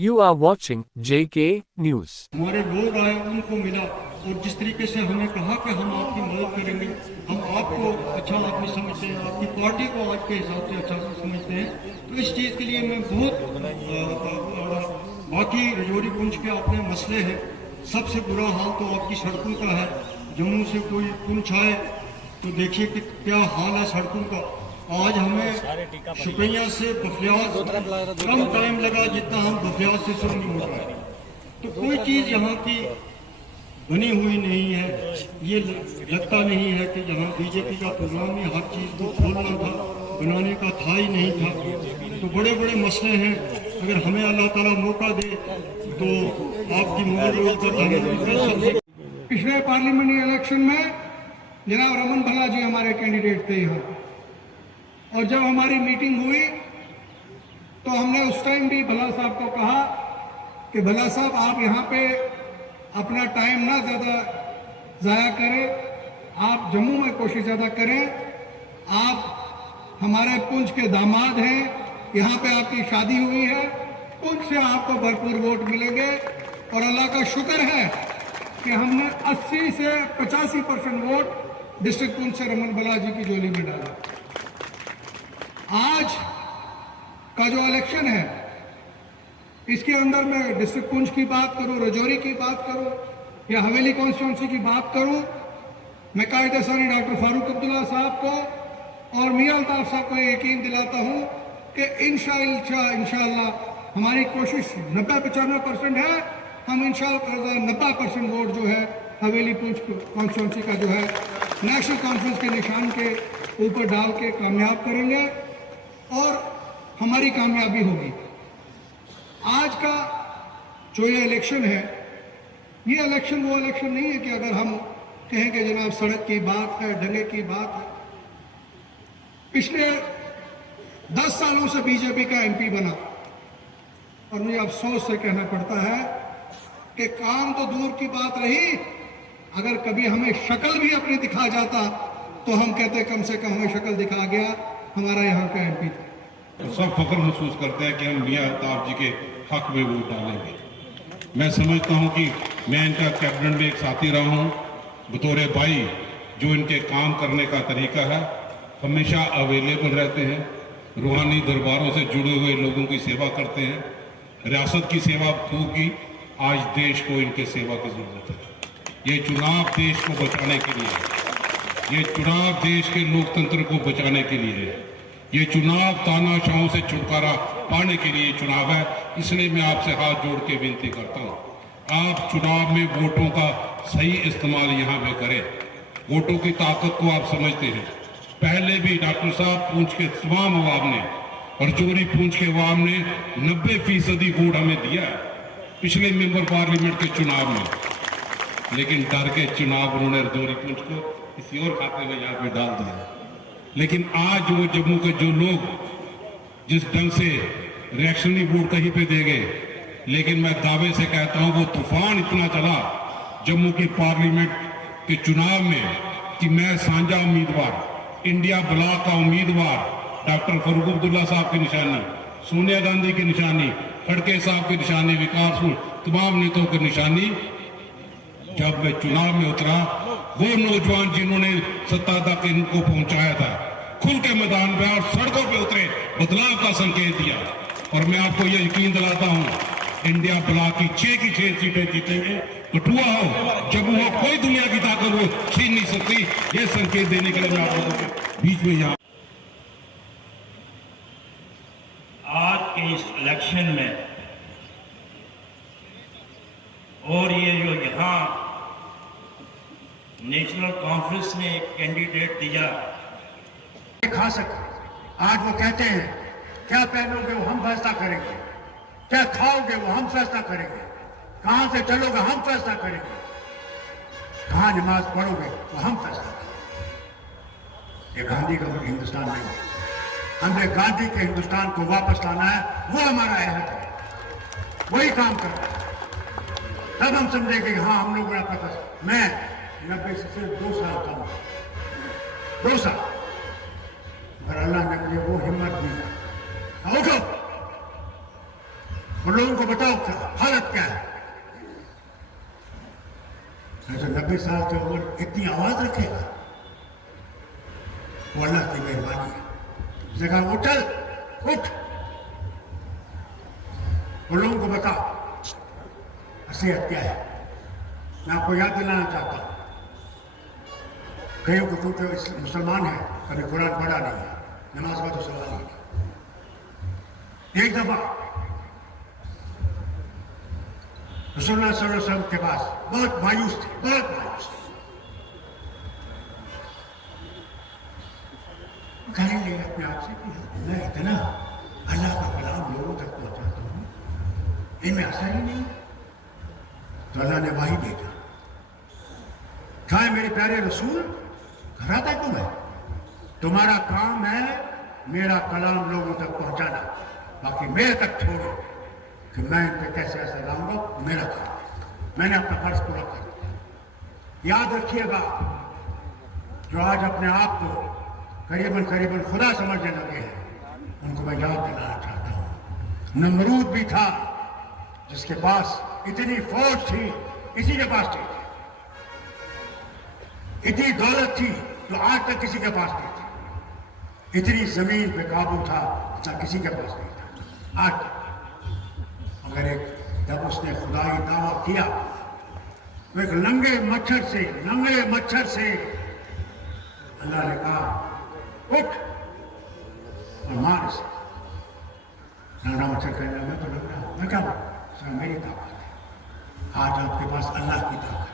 You are watching JK News. हमारे लोग आए उनको मिला और जिस तरीके से हमें कहा कि हम आपकी मदद करेंगे, हम आपको अच्छा आदमी समझते हैं, आपकी पार्टी को आज के हिसाब से अच्छा समझते हैं, तो इस चीज़ के लिए मैं बहुत बाकी रजौरी पुंछ के अपने मसले हैं। सबसे बुरा हाल तो आपकी सड़कों का है। जम्मू से कोई पुंछ आए तो देखिए कि क्या हाल है सड़कों का। आज हमें शुक्रिया से बफियाज कम टाइम लगा जितना हम बफियाज से सुरंग हो गए। तो कोई चीज़ यहाँ की बनी हुई नहीं है। ये लगता नहीं है कि जहाँ बीजेपी का प्रोग्राम में हर चीज़ को खोलना था, बनाने का था ही नहीं था। तो बड़े बड़े मसले हैं। अगर हमें अल्लाह ताला मौका दे तो आपकी मदद। पिछले पार्लियामेंट्री इलेक्शन में जनाब रमन भल्ला जी हमारे कैंडिडेट थे यहाँ, और जब हमारी मीटिंग हुई तो हमने उस टाइम भी भल्ला साहब को कहा कि भल्ला साहब आप यहाँ पे अपना टाइम ना ज़्यादा ज़ाया करें, आप जम्मू में कोशिश ज़्यादा करें। आप हमारे पुंछ के दामाद हैं, यहाँ पे आपकी शादी हुई है, पुंछ से आपको भरपूर वोट मिलेंगे। और अल्लाह का शुक्र है कि हमने 80 से 85% वोट डिस्ट्रिक्ट पुंछ से रमन भल्ला जी की झोली में डाला। आज का जो इलेक्शन है इसके अंदर मैं डिस्ट्रिक्ट पुंछ की बात करूं, रजौरी की बात करूं या हवेली कॉन्स्टिट्यूंसी की बात करूं, मैं कायदे सानी डॉक्टर फारूक अब्दुल्ला साहब को और मियां अल्ताफ साहब को यकीन दिलाता हूं कि इंशाअल्लाह हमारी कोशिश 90-95% है। हम इंशाअल्लाह 90% वोट जो है हवेली पुंछ कॉन्स्टिट्यूंसी का जो है नेशनल कॉन्फ्रेंस के निशान के ऊपर डाल के कामयाब करेंगे और हमारी कामयाबी होगी। आज का जो ये इलेक्शन है, ये इलेक्शन वो इलेक्शन नहीं है कि अगर हम कहें कि जनाब सड़क की बात है, दंगे की बात है। पिछले 10 सालों से बीजेपी का एमपी बना और मुझे अफसोस से कहना पड़ता है कि काम तो दूर की बात रही, अगर कभी हमें शक्ल भी अपनी दिखा जाता तो हम कहते कम से कम हमें शक्ल दिखा गया, हमारा यहाँ का एमपी था। तो सब फख्र महसूस करते हैं कि हम मियां अल्ताफ जी के हक में वोट डालेंगे। मैं समझता हूं कि मैं इनका कैबिनेट में एक साथी रहा हूं, बतौर भाई। जो इनके काम करने का तरीका है, हमेशा अवेलेबल रहते हैं, रूहानी दरबारों से जुड़े हुए लोगों की सेवा करते हैं, रियासत की सेवा होगी। आज देश को इनके सेवा की जरूरत है। ये चुनाव देश को बचाने के लिए है, ये चुनाव देश के लोकतंत्र को बचाने के लिए है, ये चुनाव तानाशाहों से छुटकारा पाने के लिए चुनाव है। इसलिए मैं आपसे हाथ जोड़ के विनती करता हूं, आप चुनाव में वोटों का सही इस्तेमाल यहाँ पे करें। वोटों की ताकत को आप समझते हैं। पहले भी डॉक्टर साहब पुंछ के तमाम अवाम ने और रजौरी पुंछ के अवाम ने 90% वोट हमें दिया है पिछले मेंबर पार्लियामेंट के चुनाव में, लेकिन डर के चुनाव उन्होंने रजौरी पुंछ को किसी और खाते में यहाँ पे डाल दिया। लेकिन आज वो जम्मू के जो लोग जिस ढंग से रिएक्शनरी वोट कहीं पे दे गए, लेकिन मैं दावे से कहता हूं वो तूफान इतना चला जम्मू की पार्लियामेंट के चुनाव में कि मैं साझा उम्मीदवार, इंडिया ब्लॉक का उम्मीदवार, डॉक्टर फारूक अब्दुल्ला साहब की निशानी, सोनिया गांधी की निशानी, खड़गे साहब की निशानी, विकास तमाम नेताओं की निशानी, जब मैं चुनाव में उतरा, वो नौजवान जिन्होंने सत्ता तक इनको पहुंचाया था, खुल के मैदान में और सड़कों पे उतरे, बदलाव का संकेत दिया। और मैं आपको ये यकीन दिलाता हूं, इंडिया ब्लॉक की 6 की 6 सीटें जीतेंगे। कठुआ हो, जम्मू हो, कोई दुनिया की ताकत वो छीन नहीं सकती। ये संकेत देने के लिए मैं आप लोगों के बीच में यहाँ आज के इस इलेक्शन में और ये जो यहाँ नेशनल कॉन्फ्रेंस ने एक कैंडिडेट दिया खा सकते। आज वो कहते हैं क्या पहनोगे वो हम फैसला करेंगे, क्या खाओगे वो हम फैसला करेंगे, कहां से चलोगे हम फैसला करेंगे, कहां नमाज पढ़ोगे वो हम फैसला करेंगे। ये गांधी का हिंदुस्तान नहीं, हमें गांधी के हिंदुस्तान को वापस लाना है, वो हमारा अहद है, वही काम करना है। तब हम समझेंगे कि हाँ हम लोग बड़ा पता। मैं 90 से सिर्फ 2 साल काम, 2 साल, पर अल्लाह ने मुझे वो हिम्मत दी, उठो, उन लोगों को बताओ क्या हालत क्या है? तो 90 साल की उम्र इतनी आवाज रखेगा? वो अल्लाह की मेहरबानी है। जगह उठल उठ, उन लोगों को बताओ असलियत क्या है। मैं आपको याद दिलाना चाहता हूं, कईयों को चूंकि मुसलमान है, कभी कुरान पढ़ा नहीं है, नमाज का तो सवाल ही नहीं। एक दफा रसूलुल्लाह सल्लल्लाहु अलैहि वसल्लम के पास बहुत मायूस थे, बहुत मायूस थे। कहने लगे अपने आप से कि मैं इतना अल्लाह का कलाम लोगों तक पहुंचाता हूं, इनमें असर ही नहीं। तो अल्लाह ने वही भेजा, कहा मेरे प्यारे रसूल, घबराता क्यों है? तुम्हारा काम है मेरा कलाम लोगों तक पहुंचाना, बाकी मेरे तक छोड़ो कि मैं इन पे कैसे असर लाऊंगा, मेरा काम है। मैंने अपना फर्ज पूरा कर दिया। याद रखिएगा, जो आज अपने आप को करीबन करीबन खुदा समझने लगे हैं, उनको मैं याद दिलाना चाहता हूं, नमरूद भी था जिसके पास इतनी फौज थी, किसी के पास नहीं थी। इतनी दौलत थी जो आज तक किसी के पास नहीं थी। इतनी जमीन पे काबू था जितना किसी के पास नहीं था आज तक। अगर एक जब उसने खुदाई दावा किया तो एक नंगे मच्छर से अल्लाह ने कहा उठ और मार इसे। नंगा मच्छर कहने मैं तो लग रहा हूं, मैं क्या बोलूं, मेरी ताकत है। आज आपके पास अल्लाह की ताकत